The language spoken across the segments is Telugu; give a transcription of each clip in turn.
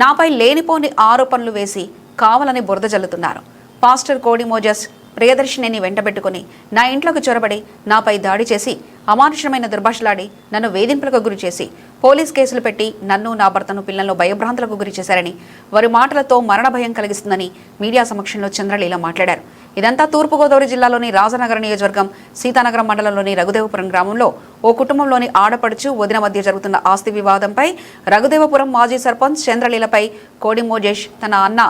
నాపై లేనిపోని ఆరోపణలు వేసి కావాలని బురద జల్లుతున్నారు. పాస్టర్ కోడి మోజస్ ప్రియదర్శినిని వెంటబెట్టుకుని నా ఇంట్లోకి చొరబడి నాపై దాడి చేసి అమానుషమైన దుర్భాషలాడి నన్ను వేధింపులకు గురి చేసి పోలీస్ కేసులు పెట్టి నన్ను నా భర్తను పిల్లలను భయభ్రాంతులకు గురి చేశారని, వారి మాటలతో మరణ భయం కలిగిస్తుందని మీడియా సమక్షంలో చంద్రలీల మాట్లాడారు. ఇదంతా తూర్పుగోదావరి జిల్లాలోని రాజనగర నియోజకవర్గం సీతానగరం మండలంలోని రఘుదేవపురం గ్రామంలో ఓ కుటుంబంలోని ఆడపడుచు వదిన మధ్య జరుగుతున్న ఆస్తి వివాదంపై రఘుదేవపురం మాజీ సర్పంచ్ చంద్రలీలపై కోడి మోజేష్ తన అన్న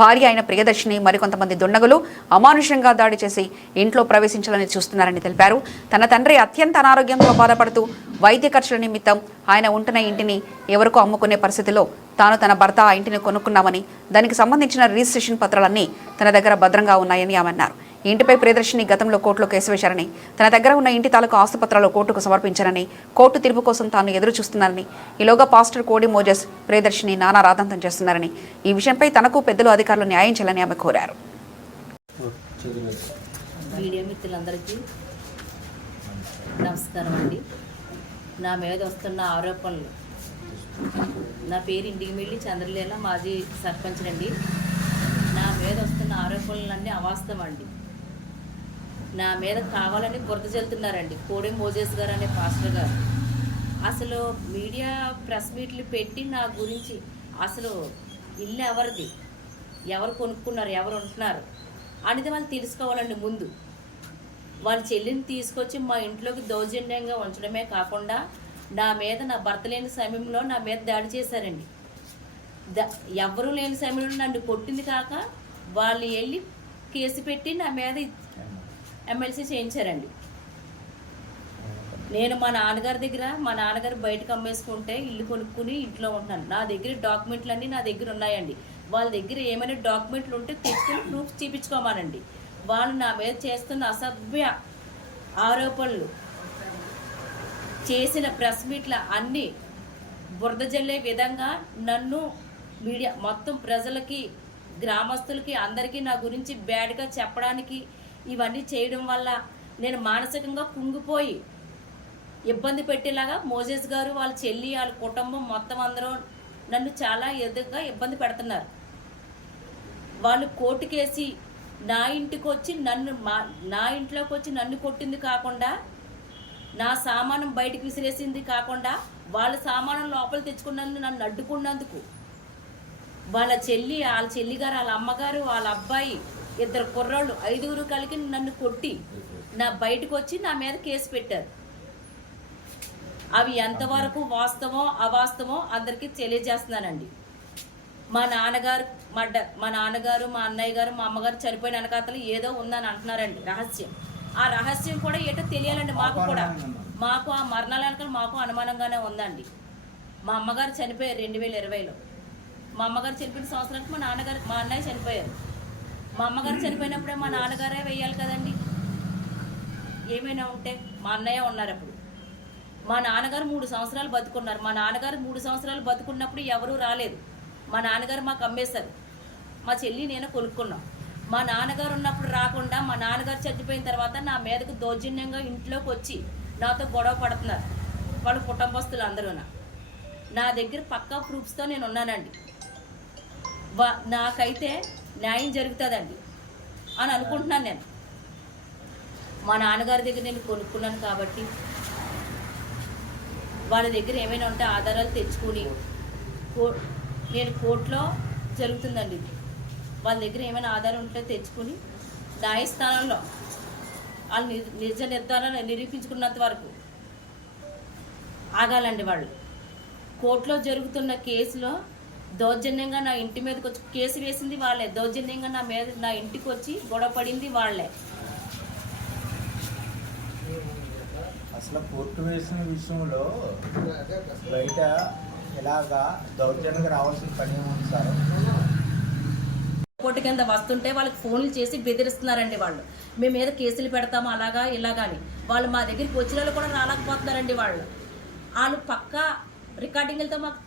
భార్య అయిన ప్రియదర్శిని మరికొంతమంది దుండగులు అమానుషంగా దాడి చేసి ఇంట్లో ప్రవేశించాలని చూస్తున్నారని తెలిపారు. తన తండ్రి అత్యంత అనారోగ్యంతో బాధపడుతూ వైద్య ఖర్చుల నిమిత్తం ఆయన ఉంటున్న ఇంటిని ఎవరికో అమ్ముకునే పరిస్థితిలో తాను తన భర్త ఆ ఇంటిని కొనుక్కున్నామని, దానికి సంబంధించిన రిజిస్ట్రేషన్ పత్రాలన్నీ తన దగ్గర భద్రంగా ఉన్నాయని ఆమె అన్నారు. ఈ ఇంటిపై ప్రియదర్శిని గతంలో కోర్టులో కేసు వేశారని, తన దగ్గర ఉన్న ఇంటి తాలూకు ఆస్తుపత్రాలు కోర్టుకు సమర్పించారని, కోర్టు తీర్పు కోసం తాను ఎదురు చూస్తున్నారని, ఈలోగా పాస్టర్ కోడి మోజస్ ప్రియదర్శిని నానా రాదంతం చేస్తున్నారని, ఈ విషయంపై తనకు పెద్దలు అధికారులు న్యాయం చేయాలని ఆమె కోరారు. మీడియా మిత్రులందరికీ నమస్కారం అండి. నా మీద వస్తున్న ఆరోపణలు, నా పేరు ఇండిగిమిల్లి చంద్రలీల, మాజీ సర్పంచ్ అండి. నా మీద వస్తున్న ఆరోపణలన్నీ అవాస్తవం అండి. నా మీద కావాలని బురద జల్లుతున్నారండి కోడి మోజేస్ గారు అనే పాస్టర్ గారు. అసలు మీడియా ప్రెస్ మీట్లు పెట్టి నా గురించి అసలు ఇల్లు ఎవరిది, ఎవరు కొనుక్కున్నారు, ఎవరు ఉంటున్నారు అనేది వాళ్ళు తెలుసుకోవాలండి. ముందు వాళ్ళ చెల్లిని తీసుకొచ్చి మా ఇంట్లోకి దౌర్జన్యంగా ఉంచడమే కాకుండా నా మీద, నా భర్త లేని సమయంలో నా మీద దాడి చేశారండి. ఎవరు లేని సమయంలో నన్ను కొట్టింది కాక వాళ్ళు వెళ్ళి కేసు పెట్టి నా మీద ఎమ్మెల్సీ చేయించారండి. నేను మా నాన్నగారు బయటకు అమ్మేసుకుంటే ఇల్లు కొనుక్కుని ఇంట్లో ఉంటున్నాను. నా దగ్గర డాక్యుమెంట్లు అన్నీ నా దగ్గర ఉన్నాయండి. వాళ్ళ దగ్గర ఏమైనా డాక్యుమెంట్లు ఉంటే తెచ్చుకుని ప్రూఫ్ చూపించుకోమానండి. వాళ్ళు నా మీద చేస్తున్న అసభ్య ఆరోపణలు, చేసిన ప్రెస్ మీట్ల అన్నీ బురద జల్లే విధంగా నన్ను మీడియా మొత్తం ప్రజలకి, గ్రామస్తులకి, అందరికీ నా గురించి బ్యాడ్గా చెప్పడానికి ఇవన్నీ చేయడం వల్ల నేను మానసికంగా కుంగిపోయి ఇబ్బంది పెట్టేలాగా మోజేస్ గారు, వాళ్ళ చెల్లి, వాళ్ళ కుటుంబం మొత్తం అందరూ నన్ను చాలా ఎదురుగా ఇబ్బంది పెడుతున్నారు. వాళ్ళు కోర్టుకేసి నా ఇంటికి వచ్చి నా ఇంట్లోకి వచ్చి నన్ను కొట్టింది కాకుండా, నా సామానం బయటకు విసిరేసింది కాకుండా, వాళ్ళ సామానం లోపల తెచ్చుకున్నందుకు, నన్ను అడ్డుకున్నందుకు వాళ్ళ చెల్లిగారు, వాళ్ళ అమ్మగారు, వాళ్ళ అబ్బాయి, 2 కుర్రోళ్ళు, 5 కలిగి నన్ను కొట్టి నా బయటకు వచ్చి నా మీద కేసు పెట్టారు. అవి ఎంతవరకు వాస్తవం అవాస్తవం అందరికీ తెలియజేస్తున్నానండి. మా నాన్నగారు, మా అన్నయ్య గారు, మా అమ్మగారు చనిపోయిన వెనకాతలు ఏదో ఉందని అంటున్నారండి రహస్యం. ఆ రహస్యం కూడా ఏటో తెలియాలండి. మాకు ఆ మరణాల వెనకాల మాకు అనుమానంగానే ఉందండి. మా అమ్మగారు చనిపోయారు 2020లో. మా అమ్మగారు చనిపోయిన సంవత్సరానికి మా అన్నయ్య చనిపోయారు. మా అమ్మగారు చనిపోయినప్పుడే మా నాన్నగారే వేయాలి కదండి. ఏమైనా ఉంటే మా అన్నయ్య ఉన్నారు అప్పుడు. మా నాన్నగారు 3 సంవత్సరాలు బతుకున్నారు. మా నాన్నగారు 3 సంవత్సరాలు బతుకున్నప్పుడు ఎవరూ రాలేదు. మా నాన్నగారు మాకు అమ్మేశారు. మా చెల్లి నేను కొనుక్కున్నాం. మా నాన్నగారు ఉన్నప్పుడు రాకుండా మా నాన్నగారు చనిపోయిన తర్వాత నా మీదకు దౌర్జన్యంగా ఇంట్లోకి వచ్చి నాతో గొడవ పడుతున్నారు వాళ్ళ కుటుంబస్తులు అందరూ. నా దగ్గర పక్కా ప్రూఫ్స్తో నేను ఉన్నానండి. నాకైతే న్యాయం జరుగుతుందండి అని అనుకుంటున్నాను. నేను మా నాన్నగారి దగ్గర నేను కొనుక్కున్నాను కాబట్టి వాళ్ళ దగ్గర ఏమైనా ఉంటే ఆధారాలు తెచ్చుకుని నేను కోర్టులో జరుగుతుందండి. వాళ్ళ దగ్గర ఏమైనా ఆధారం ఉంటే తెచ్చుకుని న్యాయస్థానంలో వాళ్ళు నిజ నిర్ధారణ నిరూపించుకున్నంత వరకు ఆగాలండి. వాళ్ళు కోర్టులో జరుగుతున్న కేసులో దౌర్జన్యంగా నా ఇంటి మీదకి వచ్చి కేసు వేసింది వాళ్ళే, దౌర్జన్యంగా నా ఇంటికి వచ్చి గొడవ పడింది వాళ్ళే. అసలు కోర్టు వేసిన విషయంలో బయట ఇలాగా దౌర్జన్యంగా రావాల్సిన పని ఉంది సార్. కోర్టు కింద వస్తుంటే వాళ్ళకి ఫోన్లు చేసి బెదిరిస్తున్నారండి. వాళ్ళు మీ మీద కేసులు పెడతాము అలాగా ఇలాగాని. వాళ్ళు మా దగ్గరికి వచ్చిన వాళ్ళు కూడా రాలేకపోతున్నారండి. వాళ్ళు పక్కా రికార్డింగ్లతో మాకు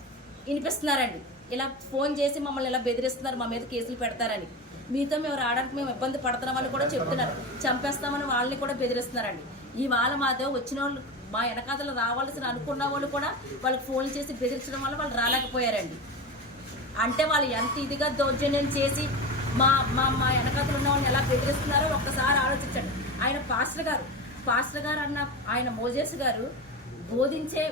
వినిపిస్తున్నారండి. ఇలా ఫోన్ చేసి మమ్మల్ని ఇలా బెదిరిస్తున్నారు, మా మీద కేసులు పెడతారని. మీతో మేము రావడానికి మేము ఇబ్బంది పడుతున్నామని కూడా చెప్తున్నారు. చంపేస్తామని వాళ్ళని కూడా బెదిరిస్తున్నారండి. ఇవాళ మాతో వచ్చిన వాళ్ళు, మా వెనకాతలు రావాల్సిన అనుకున్న వాళ్ళు కూడా వాళ్ళకి ఫోన్ చేసి బెదిరించడం వల్ల వాళ్ళు రాలేకపోయారండి. అంటే వాళ్ళు ఎంత ఇదిగా దౌర్జన్యం చేసి మా మా మా వెనకాతలు ఉన్న వాళ్ళని ఎలా బెదిరిస్తున్నారో ఒక్కసారి ఆలోచించండి. ఆయన పాస్టర్ గారు అన్న ఆయన మోజేస్ గారు బోధించే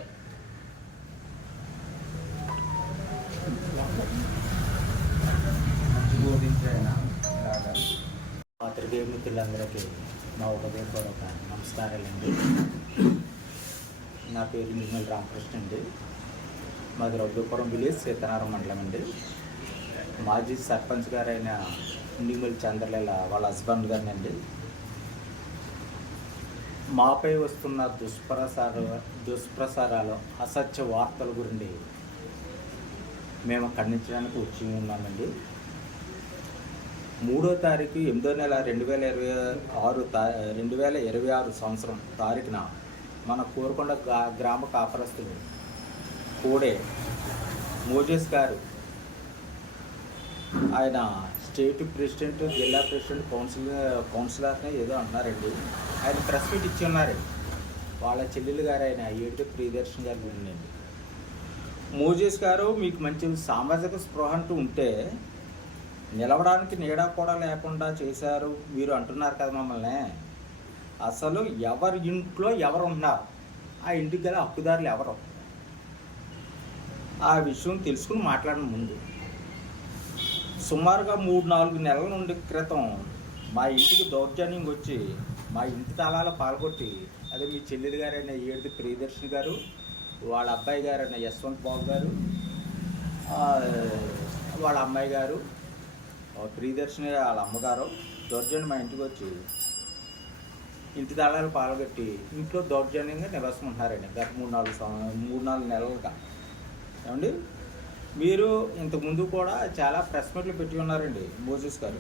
పాత్రికేయ మిత్రులందరికీ మా ఉదయపూర్వక నమస్కారాలండి. నా పేరు నిర్మల్ రామకృష్ణ అండి. మాది రౌద్రపురం విలేజ్ సీతారాం మండలం అండి. మాజీ సర్పంచ్ గారైన నిర్మల్ చంద్రలేల వాళ్ళ హస్బెండ్ గారినండి. మాపై వస్తున్న దుష్ప్రసారాలు అసత్య వార్తల గురించి మేము ఖండించడానికి వచ్చి ఉన్నామండి. 3వ తారీఖు 8వ నెల 2026 సంవత్సరం తారీఖున మన కోరుకొండ గ్రామ కాపరస్తులు కోడే మోజేస్ గారు, ఆయన స్టేట్ ప్రెసిడెంట్, జిల్లా ప్రెసిడెంట్, కౌన్సిలర్ని ఏదో అంటున్నారండి. ఆయన ప్రెస్ మీట్ ఇచ్చి ఉన్నారు. వాళ్ళ చెల్లెలు గారు ఆయన ఏడితే ప్రియదర్శన్ గారు ఉండండి. మోజేస్ గారు, మీకు మంచి సామాజిక స్పృహ అంటూ ఉంటే నిలవడానికి నీడా కూడా లేకుండా చేశారు మీరు అంటున్నారు కదా మమ్మల్ని. అసలు ఎవరి ఇంట్లో ఎవరు ఉన్నారు, ఆ ఇంటికి గల హక్కుదారులు ఎవరు, ఆ విషయం తెలుసుకుని మాట్లాడిన ముందు సుమారుగా 3-4 నెలల నుండి క్రితం మా ఇంటికి దౌర్జన్యం వచ్చి మా ఇంటి తలాల పాల్గొట్టి, అదే మీ చెల్లెలు గారైన ఏడిది ప్రియదర్శన్ గారు, వాళ్ళ అబ్బాయి గారైన యశ్వంత్ బాబు గారు, వాళ్ళ అమ్మాయి గారు, ప్రియదర్శిని వాళ్ళ అమ్మగారు దౌర్జన్యం మా ఇంటికి వచ్చి ఇంటి దళాలు పాల్గొట్టి ఇంట్లో దౌర్జన్యంగా నివసిస్తున్నారండి గత 3-4 నెలలుగా. ఏమండి, మీరు ఇంతకుముందు కూడా చాలా ప్రెస్ మీట్లు పెట్టి ఉన్నారండి మోజేస్ గారు.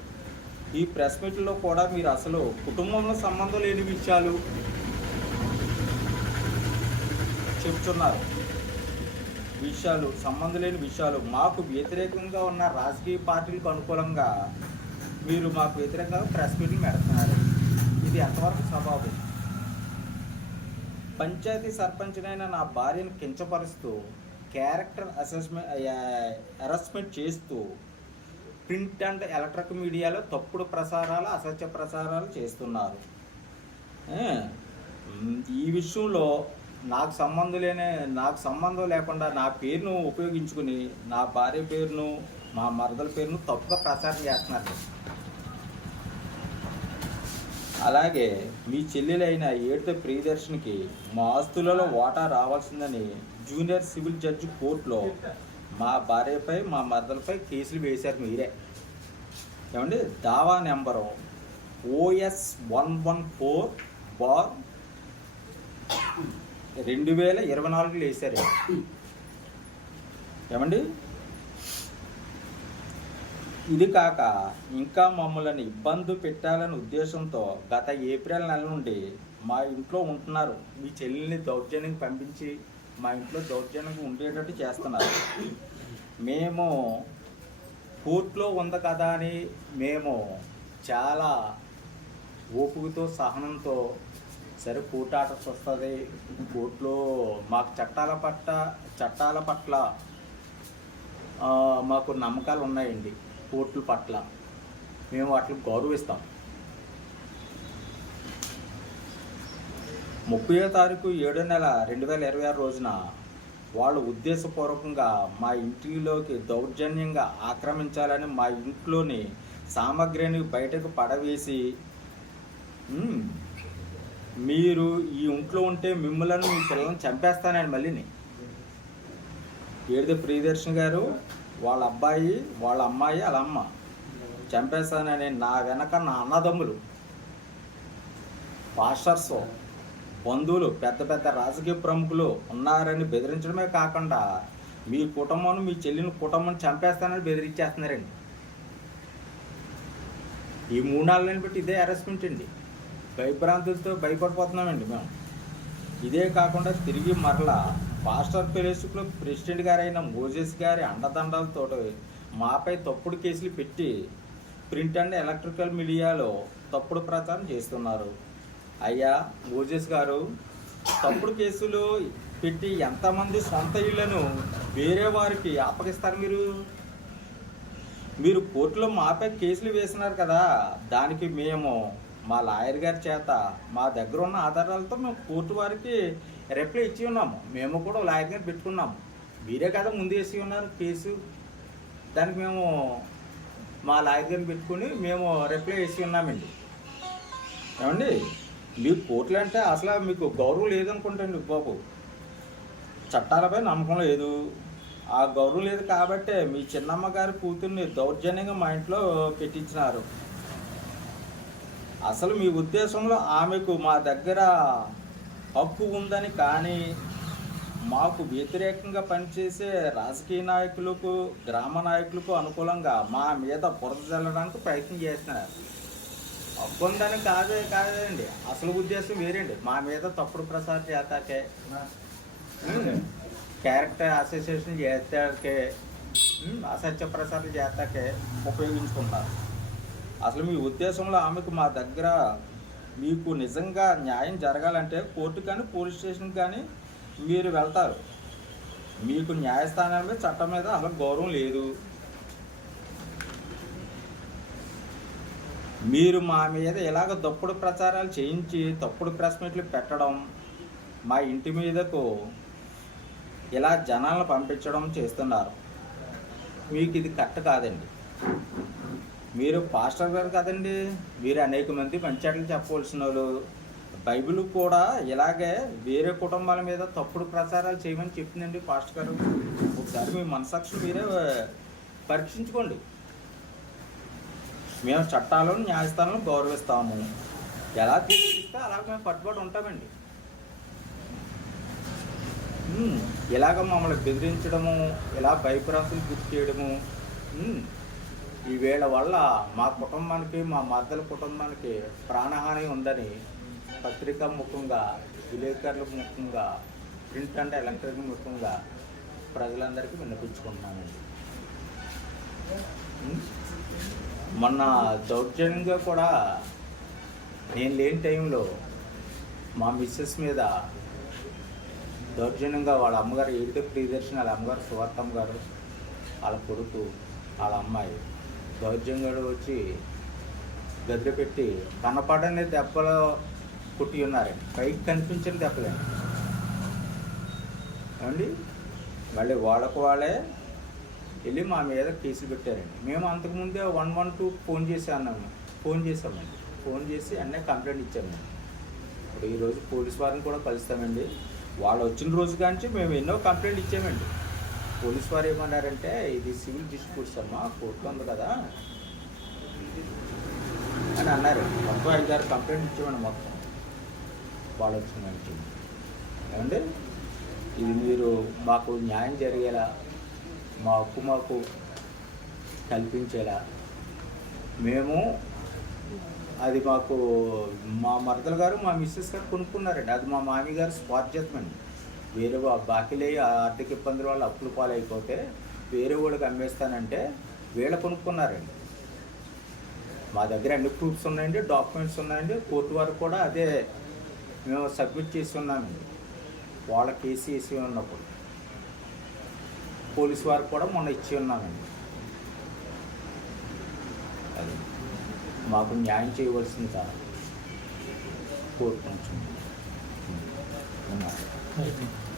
ఈ ప్రెస్ మీట్లో కూడా మీరు అసలు కుటుంబంలో సంబంధం లేని విషయాలు చెప్తున్నారు. సంబంధం లేని విషయాలు, మాకు వ్యతిరేకంగా ఉన్న రాజకీయ పార్టీలకు అనుకూలంగా మీరు మాకు వ్యతిరేకంగా ప్రెస్ మీట్లు పెడుతున్నారు. ఇది ఎంతవరకు సబబు? పంచాయతీ సర్పంచ్నైన నా భార్యను కించపరుస్తూ, క్యారెక్టర్ హెరాస్మెంట్ చేస్తూ ప్రింట్ అండ్ ఎలక్ట్రిక్ మీడియాలో తప్పుడు ప్రసారాలు, అసత్య ప్రసారాలు చేస్తున్నారు. ఈ విషయంలో నాకు సంబంధం లేకుండా నా పేరును ఉపయోగించుకుని నా భార్య పేరును, మా మరదల పేరును తప్పుగా ప్రచారం చేస్తున్నారు. అలాగే మీ చెల్లెలైన ఏడితే ప్రియదర్శన్కి మా ఆస్తులలో వాటా రావాల్సిందని జూనియర్ సివిల్ జడ్జి కోర్టులో మా భార్యపై, మా మరదలపై కేసులు వేశారు మీరే. ఏమండి, దావా నెంబరు OS 114/2024 వేశారు. ఏమండి, ఇది కాక ఇంకా మమ్మల్ని ఇబ్బంది పెట్టాలనే ఉద్దేశంతో గత ఏప్రిల్ నెల నుండి మా ఇంట్లో ఉంటున్నారు. మీ చెల్లెల్ని దౌర్జన్యం పంపించి మా ఇంట్లో దౌర్జన్యంగా ఉండేటట్టు చేస్తున్నారు. మేము కోర్టులో ఉంది కదా అని మేము చాలా ఓపికతో, సహనంతో, సరే కోర్టు ఆర్డర్స్ వస్తుంది, కోర్టులో మాకు చట్టాల పట్ల మాకు నమ్మకాలు ఉన్నాయండి. కోర్టుల పట్ల మేము వాటిని గౌరవిస్తాం. 30వ తారీఖు 7వ నెల 2026 రోజున వాళ్ళు ఉద్దేశపూర్వకంగా మా ఇంటిలోకి దౌర్జన్యంగా ఆక్రమించాలని మా ఇంట్లోని సామగ్రిని బయటకు పడవేసి, మీరు ఈ ఇంట్లో ఉంటే మిమ్మల్ని, మీ పిల్లలను చంపేస్తానని మళ్ళీని ఏడిది ప్రియదర్శన్ గారు, వాళ్ళ అబ్బాయి, వాళ్ళ అమ్మాయి, వాళ్ళ అమ్మ చంపేస్తానని నా వెనక నా అన్నదమ్ములు, పాస్టర్స్, బంధువులు, పెద్ద రాజకీయ ప్రముఖులు ఉన్నారని బెదిరించడమే కాకుండా మీ కుటుంబం, మీ చెల్లిని కుటుంబం చంపేస్తానని బెదిరించేస్తున్నారండి. ఈ 3-4 నెలలు బట్టి ఇదే హెరాస్మెంట్ అండి. భయభ్రాంతులతో భయపడిపోతున్నామండి మేము. ఇదే కాకుండా తిరిగి మరలా పాస్టర్ ఫెలోషిప్లో ప్రెసిడెంట్ గారైన మోజేస్ గారి అండదండాలతో మాపై తప్పుడు కేసులు పెట్టి ప్రింట్ అండ్ ఎలక్ట్రికల్ మీడియాలో తప్పుడు ప్రచారం చేస్తున్నారు. అయ్యా మోజేస్ గారు, తప్పుడు కేసులు పెట్టి ఎంతమంది సొంత ఇళ్లను వేరే వారికి అప్పగిస్తారు మీరు? మీరు కోర్టులో మాపై కేసులు వేసినారు కదా, దానికి మేము మా లాయర్ గారి చేత మా దగ్గర ఉన్న ఆధారాలతో మేము కోర్టు వారికి రిప్లై ఇచ్చి ఉన్నాము. మేము కూడా లాయర్ గారిని పెట్టుకున్నాము. మీరే కదా ముందు వేసి ఉన్నారు కేసు, దానికి మేము మా లాయర్ గారిని పెట్టుకుని మేము రిప్లై వేసి ఉన్నామండి. ఏమండి, మీకు కోర్టులు అంటే అసలు మీకు గౌరవం లేదనుకుంటండి బాబు. చట్టాలపై నమ్మకం లేదు. ఆ గౌరవం లేదు కాబట్టే మీ చిన్నమ్మ గారి కూతుర్ని దౌర్జన్యంగా మా ఇంట్లో పెట్టించినారు. అసలు మీ ఉద్దేశంలో ఆమెకు మా దగ్గర హక్కు ఉందని కానీ, మాకు వ్యతిరేకంగా పనిచేసే రాజకీయ నాయకులకు, గ్రామ నాయకులకు అనుకూలంగా మా మీద బురద చల్లడానికి ప్రయత్నం చేస్తున్నారు. హక్కు ఉందని కాదండి, అసలు ఉద్దేశం వేరండి. మా మీద తప్పుడు ప్రచారం చేస్తాకే, క్యారెక్టర్ అసోసియేషన్ చేస్తాకే, అసత్య ప్రచారం చేస్తాకే ఉపయోగించుకుంటారు. అసలు మీ ఉద్దేశంలో ఆమెకు మా దగ్గర మీకు నిజంగా న్యాయం జరగాలంటే కోర్టు కానీ పోలీస్ స్టేషన్ కానీ మీరు వెళ్తారు. మీకు న్యాయస్థానాల మీద, చట్టం మీద అసలు గౌరవం లేదు. మీరు మా మీద ఇలాగ తప్పుడు ప్రచారాలు చేయించి తప్పుడు ప్రెస్ మీట్లు పెట్టడం, మా ఇంటి మీదకు ఇలా జనాలను పంపించడం చేస్తున్నారు. మీకు ఇది కరెక్ట్ కాదండి. మీరు పాస్టర్ గారు కదండి, మీరు అనేక మంది మంచాట్లు చెప్పవలసిన వాళ్ళు. బైబిల్ కూడా ఇలాగే వేరే కుటుంబాల మీద తప్పుడు ప్రచారాలు చేయమని చెప్తుందండి పాస్టర్ గారు. ఒకసారి మీ మనసాక్షి మీరే పరీక్షించుకోండి. మేము చట్టాలను, న్యాయస్థానాలను గౌరవిస్తాము. ఎలా తీర్చిస్తే అలాగ మేము పట్టుబడి ఉంటామండి. ఇలాగ మమ్మల్ని బెదిరించడము, ఇలా భయప్రాంతులు గుర్తు చేయడము, ఈ వేళ వల్ల మా కుటుంబానికి, మా మద్దల కుటుంబానికి ప్రాణహాని ఉందని పత్రికా ముఖంగా, విలేకరుల ముఖంగా, ప్రింట్ అండ్ ఎలక్ట్రానిక్ ముఖంగా ప్రజలందరికీ విన్నపించుకుంటున్నానండి. మొన్న దౌర్జన్యంగా కూడా నేను లేని టైంలో మా మిస్సెస్ మీద దౌర్జన్యంగా వాళ్ళ అమ్మగారు ఏడితే ప్రియదర్శిని, వాళ్ళ అమ్మగారు సువార్తమ్మ గారు, వాళ్ళ కొడుకు, వాళ్ళ అమ్మాయి దౌర్జన్యంగా వచ్చి గదిలో పెట్టి కనపడని దెబ్బలు కుట్టి ఉన్నారండి. పైకి కనిపించిన దెబ్బలేండి. ఏమండి, మళ్ళీ వాళ్ళకు వాళ్ళే వెళ్ళి మా మీద కేసులు పెట్టారండి. మేము అంతకుముందే 112 ఫోన్ చేసామండి. ఫోన్ చేసి అన్నీ కంప్లైంట్ ఇచ్చామండి. ఇప్పుడు ఈరోజు పోలీస్ వారిని కూడా కలుస్తామండి. వాళ్ళు వచ్చిన రోజు కానీ మేము ఎన్నో కంప్లైంట్ ఇచ్చామండి. పోలీస్ వారు ఏమన్నారంటే, ఇది సివిల్ డిస్ప్యూట్స్ అమ్మా, కోర్టు ఉంది కదా అని అన్నారు. మొత్తం 5-6 కంప్లైంట్ ఇచ్చామండి మొత్తం వాళ్ళు వచ్చిన నుంచి. ఏమండి, ఇది మీరు మాకు న్యాయం జరిగేలా, మా హక్కు మాకు కల్పించేలా మేము, అది మాకు మా మరదలు గారు, మా మిస్సెస్ గారు కొనుక్కున్నారండి. అది మా మామి గారు స్వాధ్యతమండి. వేరే బాకీలే ఆర్థిక ఇబ్బందుల వల్ల అప్పుల పాలైపోతే వేరే వాళ్ళకి అమ్మేస్తానంటే వీళ్ళ కొనుక్కున్నారండి. మా దగ్గర అన్ని ప్రూఫ్స్ ఉన్నాయండి, డాక్యుమెంట్స్ ఉన్నాయండి. కోర్టు వారు కూడా అదే మేము సబ్మిట్ చేసి ఉన్నామండి. వాళ్ళ కేసు వేసి ఉన్నప్పుడు పోలీస్ వారు కూడా మొన్న ఇచ్చి ఉన్నామండి. అది మాకు న్యాయం చేయవలసింది కాదు, కోర్టు నుంచి.